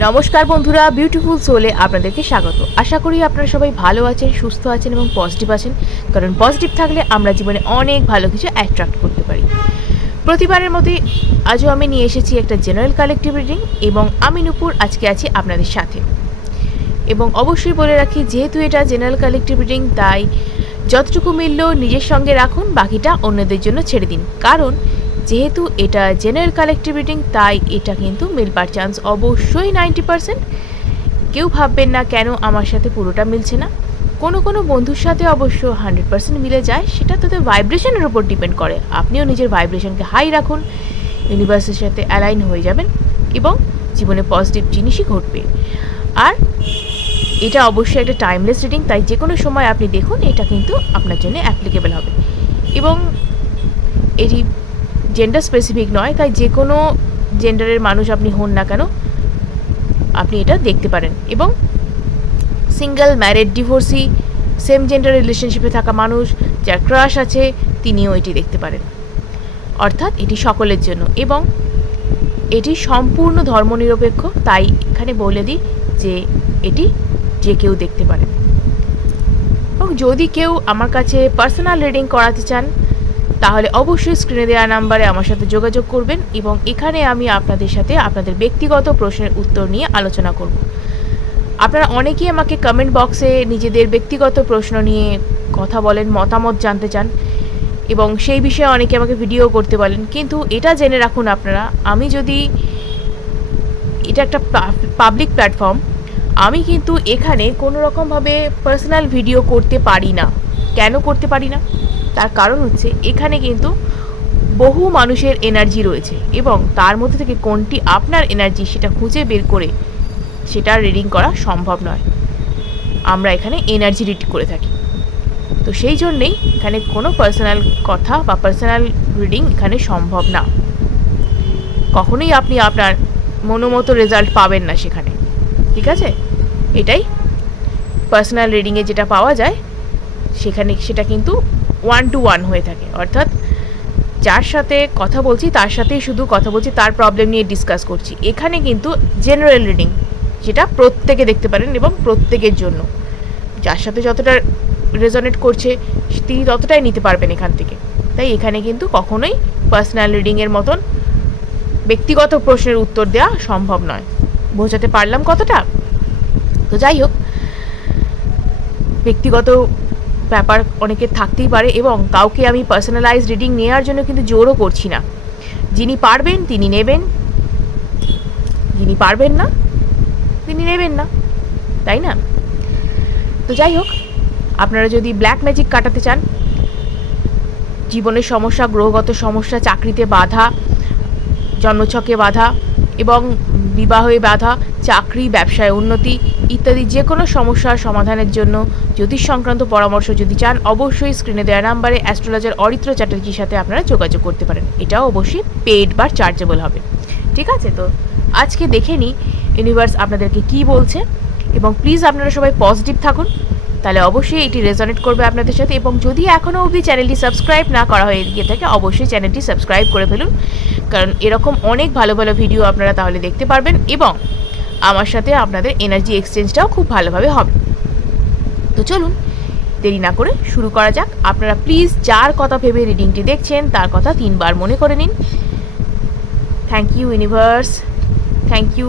নমস্কার বন্ধুরা বিউটিফুল সোলে আপনাদেরকে স্বাগত। আশা করি আপনারা সবাই ভালো আছেন, সুস্থ আছেন এবং পজিটিভ আছেন। কারণ পজিটিভ থাকলে আমরা জীবনে অনেক ভালো কিছু অ্যাট্রাক্ট করতে পারি। প্রতিবারের মতোই আজও আমি নিয়ে এসেছি একটা জেনারেল কালেকটিভ রিডিং এবং আমি নুপুর, আজকে আছি আপনাদের সাথে। এবং অবশ্যই বলে রাখি, যেহেতু এটা জেনারেল কালেকটিভ রিডিং তাই যতটুকু মিলল নিজের সঙ্গে রাখুন, বাকিটা অন্যদের জন্য ছেড়ে দিন। কারণ যেহেতু এটা জেনারেল কালেকটিভ রিডিং তাই এটা কিন্তু মিলবার চান্স অবশ্যই নাইনটি পারসেন্ট কেউ ভাববেন না কেন আমার সাথে পুরোটা মিলছে না। কোনো কোনো বন্ধুর সাথে অবশ্য হান্ড্রেড পার্সেন্ট মিলে যায়, সেটা তাদের ভাইব্রেশনের উপর ডিপেন্ড করে। আপনিও নিজের ভাইব্রেশনকে হাই রাখুন ইউনিভার্সের সাথে অ্যালাইন হয়ে যাবেন এবং জীবনে পজিটিভ জিনিসই ঘটবে। আর এটা অবশ্যই একটা টাইমলেস রিডিং তাই যে কোনো সময় আপনি দেখুন, এটা কিন্তু আপনার জন্য অ্যাপ্লিকেবল হবে। এবং এটি জেন্ডার স্পেসিফিক নয়, তাই যে কোনো জেন্ডারের মানুষ আপনি হন না কেন, আপনি এটা দেখতে পারেন। এবং single married divorcee same gender রিলেশনশিপে থাকা মানুষ, যার ক্রাশ আছে, তিনিও এটি দেখতে পারেন। অর্থাৎ এটি সকলের জন্য। এবং এটি সম্পূর্ণ ধর্মনিরপেক্ষ, তাই এখানে বলে দিই যে এটি যে কেউ দেখতে পারে এবং যদি কেউ আমার কাছে পার্সোনাল রিডিং করাতে চান তাহলে অবশ্যই স্ক্রিনে দেওয়া নাম্বারে আমার সাথে যোগাযোগ করবেন এবং এখানে আমি আপনাদের সাথে আপনাদের ব্যক্তিগত প্রশ্নের উত্তর নিয়ে আলোচনা করব। আপনারা অনেকেই আমাকে কমেন্ট বক্সে নিজেদের ব্যক্তিগত প্রশ্ন নিয়ে কথা বলেন, মতামত জানতে চান এবং সেই বিষয়ে অনেকে আমাকে ভিডিও করতে বলেন। কিন্তু এটা জেনে রাখুন আপনারা, আমি যদি এটা একটা পাবলিক প্ল্যাটফর্ম আমি কিন্তু এখানে কোনো রকমভাবে পার্সোনাল ভিডিও করতে পারি না। কেন করতে পারি না? তার কারণ হচ্ছে এখানে কিন্তু বহু মানুষের এনার্জি রয়েছে এবং তার মধ্যে থেকে কোনটি আপনার এনার্জি সেটা খুঁজে বের করে সেটা রিডিং করা সম্ভব নয়। আমরা এখানে এনার্জি রিড করে থাকি। তো সেই জন্যেই এখানে কোনো পার্সোনাল কথা বা পার্সোনাল রিডিং এখানে সম্ভব না। কখনোই আপনি আপনার মনোমতো রেজাল্ট পাবেন না সেখানে। ঠিক আছে? এটাই পার্সোনাল রিডিংয়ে যেটা পাওয়া যায়, সেখানে সেটা কিন্তু ওয়ান টু ওয়ান হয়ে থাকে। অর্থাৎ যার সাথে কথা বলছি, তার সাথেই শুধু কথা বলছি, তার প্রবলেম নিয়ে ডিসকাস করছি। এখানে কিন্তু জেনারেল রিডিং যেটা প্রত্যেকে দেখতে পারেন এবং প্রত্যেকের জন্য। যার সাথে যতটা রেজনেট করছে, তিনি ততটাই নিতে পারবেন এখান থেকে। তাই এখানে কিন্তু কখনোই পার্সোনাল রিডিংয়ের মতন ব্যক্তিগত প্রশ্নের উত্তর দেওয়া সম্ভব নয়। বোঝাতে পারলাম কতটা? তো যাই হোক, ব্যক্তিগত ব্যাপার অনেকের থাকতেই পারে এবং কাউকে আমি পার্সোনালাইজ রিডিং নেওয়ার জন্য কিন্তু জোরও করছি না। যিনি পারবেন, তিনি নেবেন। যিনি পারবেন না, তিনি নেবেন না। তাই না? তো যাই হোক, আপনারা যদি ব্ল্যাক ম্যাজিক কাটাতে চান, জীবনের সমস্যা, গ্রহগত সমস্যা, চাকরিতে বাধা, জন্মছকে বাধা এবং বিবাহে বাধা, চাকরি, ব্যবসায় উন্নতি ইত্যাদি যে কোনো সমস্যার সমাধানের জন্য জ্যোতিষ সংক্রান্ত পরামর্শ যদি চান, অবশ্যই স্ক্রিনে দেওয়া নাম্বারে অ্যাস্ট্রোলজার অরিত্র চ্যাটার্জির সাথে আপনারা যোগাযোগ করতে পারেন। এটাও অবশ্যই পেড বা চার্জেবল হবে। ঠিক আছে তো? আজকে দেখে নিই ইউনিভার্স আপনাদেরকে কি বলছে এবং প্লিজ আপনারা সবাই পজিটিভ থাকুন। তাহলে অবশ্যই এটি রেজনেট করবে আপনাদের সাথে এবং যদি এখনও অবধি চ্যানেলটি সাবস্ক্রাইব না করা হয়ে গিয়ে থাকে, অবশ্যই চ্যানেলটি সাবস্ক্রাইব করে ফেলুন। কারণ এরকম অনেক ভালো ভালো ভিডিও আপনারা তাহলে দেখতে পারবেন এবং আমার সাথে আপনাদের এনার্জি এক্সচেঞ্জটাও খুব ভালোভাবে হবে। তো চলুন, দেরি না করে শুরু করা যাক। আপনারা প্লিজ যার কথা ভেবে রিডিংটি দেখছেন, তার কথা তিনবার মনে করে নিন। Thank you universe thank you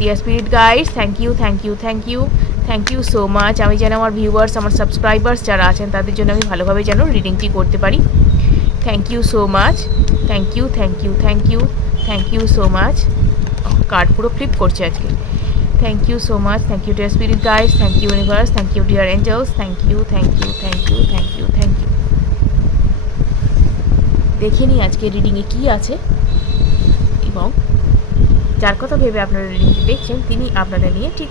dear spirit guides thank you thank you thank you thank you so much আমি যেন আমার ভিউয়ার্স আমার সাবস্ক্রাইবার্স যারা আছেন, তাদের জন্য আমি ভালোভাবে যেন রিডিংটি করতে পারি। Thank you so much thank you thank you thank you thank you so much card পুরো ফ্লিপ করছে আজকে। Thank you so much thank you dear spirit guide thank you universe thank you dear angels thank you thank you thank you thank you thank you দেখে নিই আজকে রিডিংয়ে কী আছে। এবং যার কথা ভেবে আপনারা রিডিংটি দেখছেন, তিনি আপনাদের নিয়ে ঠিক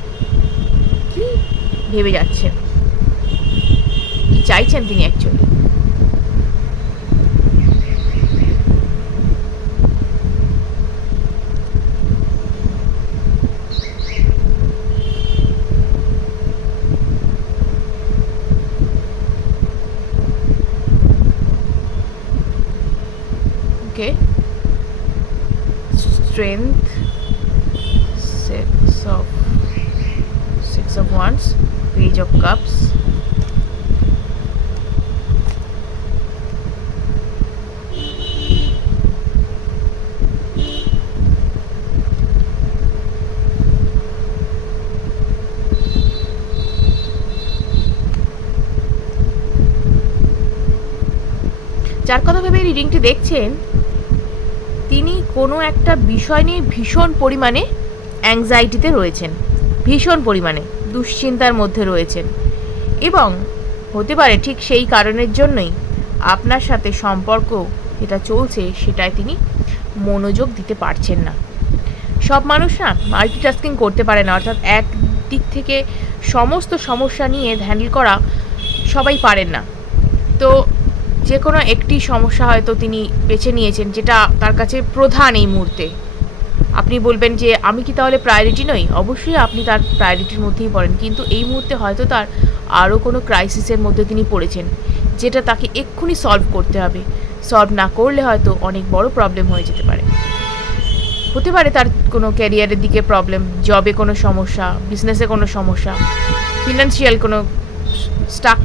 কী ভেবে যাচ্ছেন? কি চাইছেন তিনি actually strength six of six of wands page of cups যার কথা ভেবে রিডিংটি দেখছেন কোনো একটা বিষয় নিয়ে ভীষণ পরিমাণে অ্যাংজাইটিতে রয়েছেন। ভীষণ পরিমাণে দুশ্চিন্তার মধ্যে রয়েছেন। এবং হতে পারে ঠিক সেই কারণের জন্যই আপনার সাথে সম্পর্ক যেটা চলছে সেটায় তিনি মনোযোগ দিতে পারছেন না। সব মানুষ না মাল্টিটাস্কিং করতে পারে না, অর্থাৎ এক দিক থেকে সমস্ত সমস্যা নিয়ে হ্যান্ডেল করা সবাই পারেন না। তো যে কোনো একটি সমস্যা হয়তো তিনি বেছে নিয়েছেন, যেটা তার কাছে প্রধান এই মুহূর্তে। আপনি বলবেন যে, আমি কি তাহলে প্রায়োরিটি নই? অবশ্যই আপনি তার প্রায়োরিটির মধ্যেই পড়েন, কিন্তু এই মুহূর্তে হয়তো তার আরও কোনো ক্রাইসিসের মধ্যে তিনি পড়েছেন, যেটা তাকে এক্ষুনি সলভ করতে হবে। সলভ না করলে হয়তো অনেক বড় প্রবলেম হয়ে যেতে পারে। হতে পারে তার কোনো ক্যারিয়ারের দিকে প্রবলেম জবে কোনো সমস্যা বিজনেসে কোনো সমস্যা ফিনান্সিয়াল কোনো স্টাক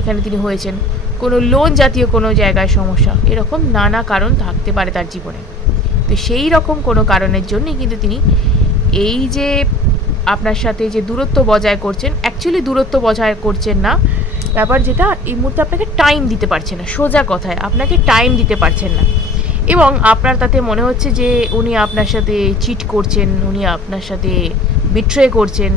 এখানে তিনি হয়েছেন। কোনো লোন জাতীয় কোনো জায়গায় সমস্যা। এরকম নানা কারণ থাকতে পারে তার জীবনে। তো সেই রকম কোনো কারণের জন্যই কিন্তু তিনি এই যে আপনার সাথে যে দূরত্ব বজায় করছেন অ্যাকচুয়ালি দূরত্ব বজায় করছেন না। ব্যাপার যেটা, এই মুহূর্তে আপনাকে টাইম দিতে পারছে না, সোজা কথায়। আপনাকে টাইম দিতে পারছেন না। এবং আপনার তাতে মনে হচ্ছে যে উনি আপনার সাথে চিট করছেন, উনি আপনার সাথে বিট্রে করছেন।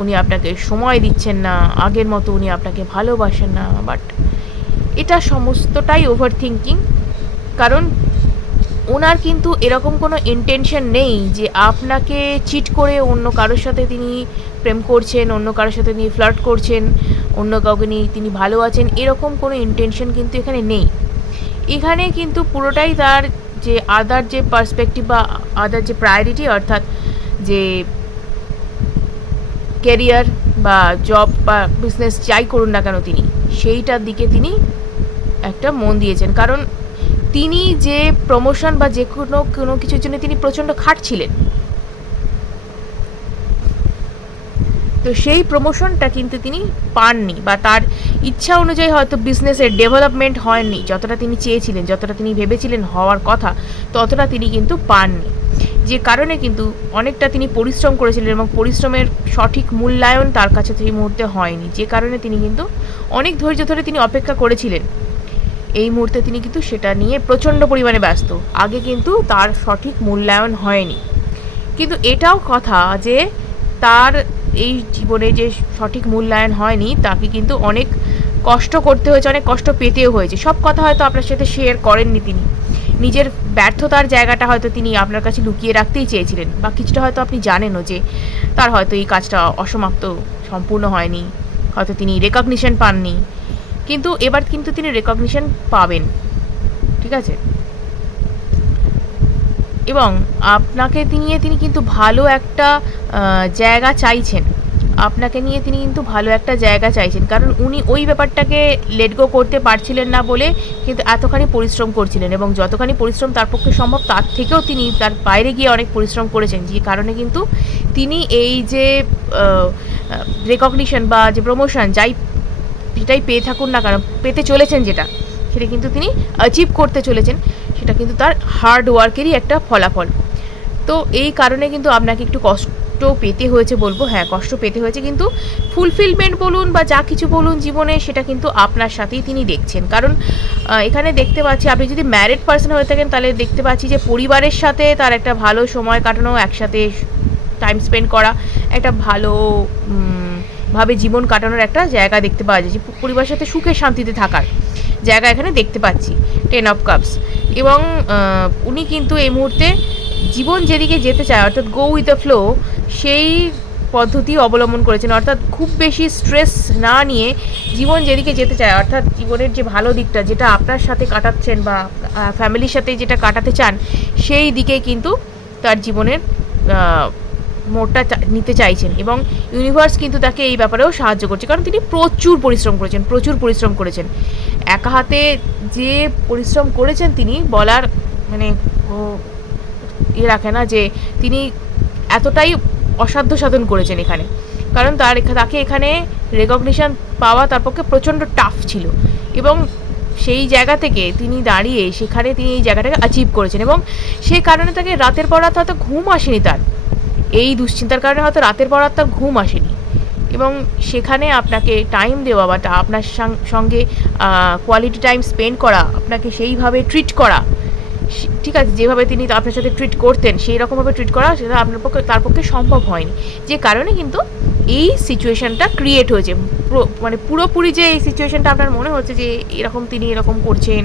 উনি আপনাকে সময় দিচ্ছেন না, আগের মতো উনি আপনাকে ভালোবাসেন না বাট এটা সমস্তটাই ওভার থিঙ্কিং কারণ ওনার কিন্তু এরকম কোনো ইন্টেনশন নেই যে আপনাকে চিট করে অন্য কারোর সাথে তিনি প্রেম করছেন, অন্য কারোর সাথে তিনি ফ্লার্ট করছেন, অন্য কাউকে নিয়ে তিনি ভালো আছেন, এরকম কোনো ইন্টেনশন কিন্তু এখানে নেই। এখানে কিন্তু পুরোটাই তার যে আদার যে পার্সপেক্টিভ বা আদার যে প্রায়োরিটি অর্থাৎ যে ক্যারিয়ার বা জব বা বিজনেস যাই করুন না কেন তিনি, সেইটার দিকে তিনি একটা মন দিয়েছেন। কারণ তিনি যে প্রমোশন বা যে কোনো কোনো কিছুর জন্য তিনি প্রচণ্ড খাটছিলেন তো সেই প্রমোশনটা কিন্তু তিনি পাননি বা তার ইচ্ছা অনুযায়ী হয়তো বিজনেসের ডেভেলপমেন্ট হয়নি। যতটা তিনি চেয়েছিলেন, যতটা তিনি ভেবেছিলেন হওয়ার কথা, ততটা তিনি কিন্তু পাননি। যে কারণে কিন্তু অনেকটা তিনি পরিশ্রম করেছিলেন এবং পরিশ্রমের সঠিক মূল্যায়ন তার কাছে সেই মুহূর্তে হয়নি। যে কারণে তিনি কিন্তু অনেক ধৈর্য ধরে তিনি অপেক্ষা করেছিলেন। এই মুহূর্তে তিনি কিন্তু সেটা নিয়ে প্রচণ্ড পরিমাণে ব্যস্ত। আগে কিন্তু তার সঠিক মূল্যায়ন হয়নি। কিন্তু এটাও কথা যে তার এই জীবনে যে সঠিক মূল্যায়ন হয়নি, তাকে কিন্তু অনেক কষ্ট করতে হয়েছে, অনেক কষ্ট পেতেও হয়েছে। সব কথা হয়তো আপনার সাথে শেয়ার করেননি তিনি। নিজের ব্যর্থতার জায়গাটা হয়তো তিনি আপনার কাছে লুকিয়ে রাখতেই চেয়েছিলেন, বা কিছুটা হয়তো আপনি জানেনও যে তার হয়তো এই কাজটা অসমাপ্ত, সম্পূর্ণ হয়নি, হয়তো তিনি রেকগনিশন পাননি, কিন্তু এবার কিন্তু তিনি রেকগনিশন পাবেন, ঠিক আছে? এবং আপনাকে নিয়ে তিনি কিন্তু ভালো একটা জায়গা চাইছেন। আপনাকে নিয়ে তিনি কিন্তু ভালো একটা জায়গা চাইছেন। কারণ উনি ওই ব্যাপারটাকে লেট গো করতে পারছিলেন না বলে কিন্তু এতখানি পরিশ্রম করছিলেন এবং যতখানি পরিশ্রম তার পক্ষে সম্ভব তার থেকেও তিনি তার বাইরে গিয়ে অনেক পরিশ্রম করেছেন। যে কারণে কিন্তু তিনি এই যে রেকগনিশন বা যে প্রমোশন যাই যেটাই পেয়ে থাকুন না কেন, পেতে চলেছেন যেটা, সেটা কিন্তু তিনি অ্যাচিভ করতে চলেছেন। সেটা কিন্তু তার হার্ড ওয়ার্কেরই একটা ফলাফল। তো এই কারণে কিন্তু আপনাকে একটু কষ্ট পেতে হয়েছে বলব। হ্যাঁ কষ্ট পেতে হয়েছে কিন্তু ফুলফিলমেন্ট বলুন বা যা কিছু বলুন জীবনে, সেটা কিন্তু আপনার সাথেই তিনি দেখছেন। কারণ এখানে দেখতে পাচ্ছি, আপনি যদি ম্যারিড পার্সন হয়ে থাকেন, তাহলে দেখতে পাচ্ছি যে পরিবারের সাথে তার একটা ভালো সময় কাটানো, একসাথে টাইম স্পেন্ড করা, একটা ভালো ভাবে জীবন কাটানোর একটা জায়গা দেখতে পাওয়া যায়। যে পরিবারের সাথে সুখে শান্তিতে থাকার জায়গা এখানে দেখতে পাচ্ছি টেন অফ কাপস এবং উনি কিন্তু এই মুহূর্তে জীবন যেদিকে যেতে চায়, অর্থাৎ গো উইথ দ্য ফ্লো সেই পদ্ধতি অবলম্বন করেছেন। অর্থাৎ খুব বেশি স্ট্রেস না নিয়ে জীবন যেদিকে যেতে চায়, অর্থাৎ জীবনের যে ভালো দিকটা যেটা আপনার সাথে কাটাচ্ছেন বা ফ্যামিলির সাথে যেটা কাটাতে চান, সেই দিকে কিন্তু তার জীবনের মোড়টা নিতে চাইছেন এবং ইউনিভার্স কিন্তু তাকে এই ব্যাপারেও সাহায্য করছে। কারণ তিনি প্রচুর পরিশ্রম করেছেন, প্রচুর পরিশ্রম করেছেন। একা হাতে যে পরিশ্রম করেছেন তিনি, বলার মানে ইয়ে রাখে না যে তিনি এতটাই অসাধ্য সাধন করেছেন এখানে। কারণ তার তাকে এখানে রেকগনিশন পাওয়া তার পক্ষে প্রচণ্ড টাফ ছিল। এবং সেই জায়গা থেকে তিনি দাঁড়িয়ে সেখানে তিনি এই জায়গাটাকে অ্যাচিভ করেছেন। এবং সেই কারণে তাকে রাতের পর রাত হয়তো ঘুম আসেনি তার। এই দুশ্চিন্তার কারণে হয়তো রাতের পর রাত তার ঘুম আসেনি। এবং সেখানে আপনাকে টাইম দেওয়া বা আপনার সঙ্গে কোয়ালিটি টাইম স্পেন্ড করা, আপনাকে সেইভাবে ট্রিট করা ঠিক আছে, যেভাবে তিনি আপনার সাথে ট্রিট করতেন সেই রকমভাবে ট্রিট করা সেটা আপনার পক্ষে তার পক্ষে সম্ভব হয়নি। যে কারণে কিন্তু এই সিচুয়েশনটা ক্রিয়েট হয়েছে। মানে পুরোপুরি যে এই সিচুয়েশনটা আপনার মনে হচ্ছে যে এরকম তিনি এরকম করছেন,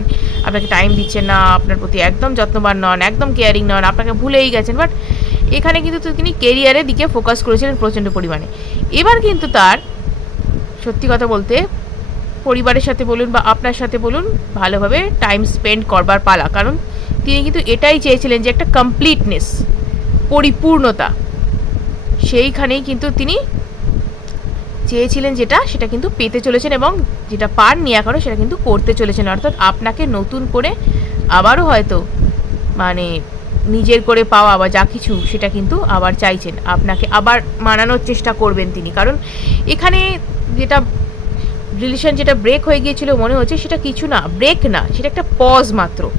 আপনাকে টাইম দিচ্ছেন না, আপনার প্রতি একদম যত্নবান নন, একদম কেয়ারিং নন, আপনাকে ভুলেই গেছেন বাট এখানে কিন্তু তিনি কেরিয়ারের দিকে ফোকাস করেছিলেন প্রচণ্ড পরিমাণে। এবার কিন্তু তার, সত্যি কথা বলতে, পরিবারের সাথে বলুন বা আপনার সাথে বলুন, ভালোভাবে টাইম স্পেন্ড করবার পালা। কারণ তিনি কিন্তু এটাই চেয়েছিলেন যে একটা কমপ্লিটনেস পরিপূর্ণতা। সেইখানেই কিন্তু তিনি চেয়েছিলেন যেটা, সেটা কিন্তু পেতে চলেছেন এবং যেটা পাননি এখনও সেটা কিন্তু করতে চলেছেন। অর্থাৎ আপনাকে নতুন করে আবারও হয়তো মানে নিজের করে পাওয়া বা যা কিছু, সেটা কিন্তু আবার চাইছেন। আপনাকে আবার মানানোর চেষ্টা করবেন তিনি। কারণ এখানে যেটা রিলেশন যেটা ব্রেক হয়ে গিয়েছিল মনে হচ্ছে, সেটা কিছু না ব্রেক না, সেটা একটা পজ মাত্র।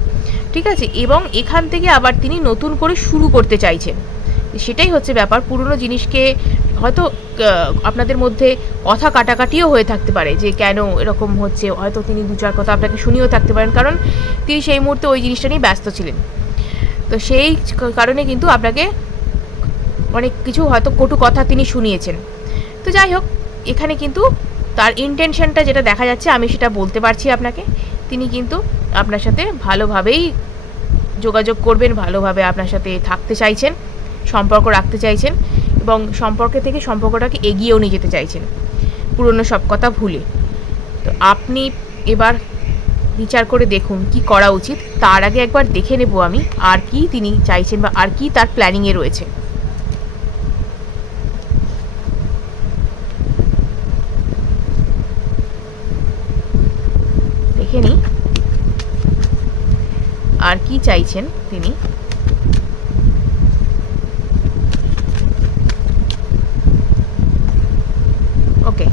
ঠিক আছে? এবং এখান থেকে আবার তিনি নতুন করে শুরু করতে চাইছেন। সেটাই হচ্ছে ব্যাপার। পুরনো জিনিসকে হয়তো আপনাদের মধ্যে কথা কাটাকাটিও হয়ে থাকতে পারে যে কেন এরকম হচ্ছে। হয়তো তিনি দু চার কথা আপনাকে শুনিয়েও থাকতে পারেন, কারণ তিনি সেই মুহূর্তে ওই জিনিসটা নিয়ে ব্যস্ত ছিলেন। তো সেই কারণে কিন্তু আপনাকে অনেক কিছু হয়তো কটু কথা তিনি শুনিয়েছেন। তো যাই হোক, এখানে কিন্তু তার ইন্টেনশনটা যেটা দেখা যাচ্ছে, আমি সেটা বলতে পারছি আপনাকে। তিনি কিন্তু আপনার সাথে ভালোভাবেই যোগাযোগ করবেন, ভালোভাবে আপনার সাথে থাকতে চাইছেন, সম্পর্ক রাখতে চাইছেন এবং সম্পর্কে থেকে সম্পর্কটাকে এগিয়েও নিয়ে যেতে চাইছেন। পুরনো সব কথা ভুলে। তো আপনি এবার বিচার করে দেখুন কি করা উচিত। তার আগে একবার দেখে নেব আমি আর কি তিনি চাইছেন বা আর কি তার প্ল্যানিংয়ে রয়েছে। দেখে নিই আর কি চাইছেন তিনি? ওকে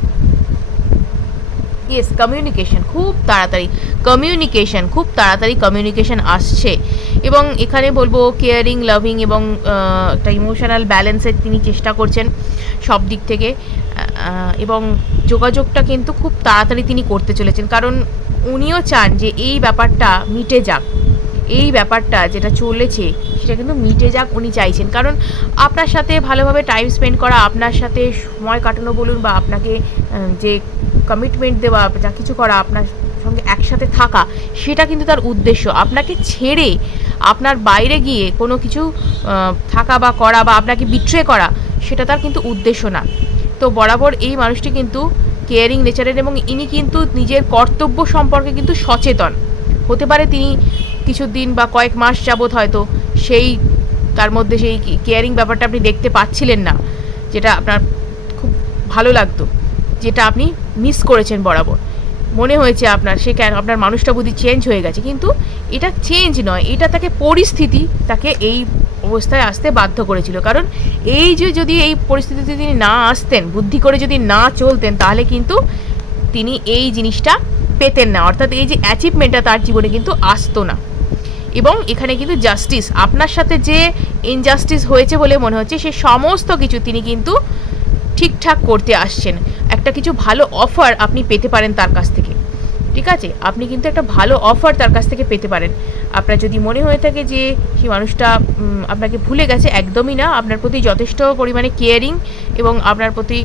ইয়েস কমিউনিকেশন খুব তাড়াতাড়ি কমিউনিকেশন খুব তাড়াতাড়ি কমিউনিকেশন আসছে। এবং এখানে বলব কেয়ারিং লাভিং এবং একটা ইমোশনাল ব্যালেন্সের তিনি চেষ্টা করছেন সব দিক থেকে। এবং যোগাযোগটা কিন্তু খুব তাড়াতাড়ি তিনি করতে চলেছেন। কারণ উনিও চান যে এই ব্যাপারটা মিটে যাক। এই ব্যাপারটা যেটা চলেছে, সেটা কিন্তু মিটে যাক উনি চাইছেন। কারণ আপনার সাথে ভালোভাবে টাইম স্পেন্ড করা, আপনার সাথে সময় কাটানো বলুন বা আপনাকে যে কমিটমেন্ট দেওয়া যা কিছু করা, আপনার সঙ্গে একসাথে থাকা, সেটা কিন্তু তার উদ্দেশ্য। আপনাকে ছেড়ে আপনার বাইরে গিয়ে কোনো কিছু থাকা বা করা বা আপনাকে বিট্রে করা, সেটা তার কিন্তু উদ্দেশ্য না। তো বরাবর এই মানুষটি কিন্তু কেয়ারিং নেচারের এবং ইনি কিন্তু নিজের কর্তব্য সম্পর্কে কিন্তু সচেতন। হতে পারে তিনি কিছুদিন বা কয়েক মাস যাবৎ হয়তো সেই, তার মধ্যে সেই কেয়ারিং ব্যাপারটা আপনি দেখতে পাচ্ছিলেন না, যেটা আপনার খুব ভালো লাগতো, যেটা আপনি মিস করেছেন বরাবর। মনে হয়েছে আপনার, সে কেন, আপনার মানুষটা বুদ্ধি চেঞ্জ হয়ে গেছে, কিন্তু এটা চেঞ্জ নয়, এটা তাকে পরিস্থিতি, তাকে এই অবস্থায় আসতে বাধ্য করেছিল। কারণ এই যে যদি এই পরিস্থিতিতে তিনি না আসতেন, বুদ্ধি করে যদি না চলতেন, তাহলে কিন্তু তিনি এই জিনিসটা পেতেন না। অর্থাৎ এই যে অ্যাচিভমেন্টটা তার জীবনে কিন্তু আসতো না। এবং এখানে কিন্তু জাস্টিস আপনার সাথে যে ইনজাস্টিস হয়েছে বলে মনে হচ্ছে, সে সমস্ত কিছু তিনি কিন্তু ঠিকঠাক করতে আসছেন। একটা কিছু ভালো অফার আপনি পেতে পারেন তার কাছ থেকে। ঠিক আছে? আপনি কিন্তু একটা ভালো অফার তার কাছ থেকে পেতে পারেন। আপনার যদি মনে হয়ে থাকে যে সেই মানুষটা আপনাকে ভুলে গেছে, একদমই না। আপনার প্রতি যথেষ্ট পরিমাণে কেয়ারিং এবং আপনার প্রতি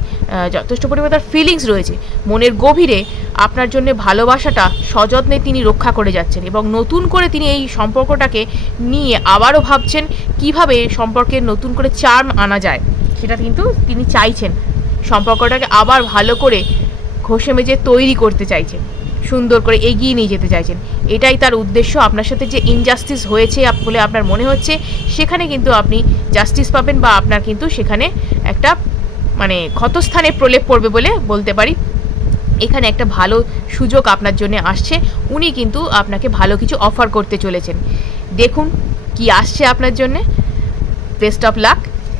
যথেষ্ট পরিমাণে তার ফিলিংস রয়েছে। মনের গভীরে আপনার জন্য ভালোবাসাটা সযত্নে তিনি রক্ষা করে যাচ্ছেন এবং নতুন করে তিনি এই সম্পর্কটাকে নিয়ে আবারও ভাবছেন কীভাবে সম্পর্কের নতুন করে চার্ম আনা যায়। সেটা কিন্তু তিনি চাইছেন। সম্পর্কটাকে আবার ভালো করে ঘষে মেজে তৈরি করতে চাইছেন। সুন্দর করে এগিয়ে নিয়ে যেতে চাইছেন। এটাই তার উদ্দেশ্য। আপনার সাথে যে ইনজাস্টিস হয়েছে বলে আপনার মনে হচ্ছে, সেখানে কিন্তু আপনি জাস্টিস পাবেন বা আপনার কিন্তু সেখানে একটা মানে ক্ষতস্থানে প্রলেপ পড়বে বলে বলতে পারি। এখানে একটা ভালো সুযোগ আপনার জন্য আসছে। উনি কিন্তু আপনাকে ভালো কিছু অফার করতে চলেছেন। দেখুন কি আসছে আপনার জন্যে। Best of luck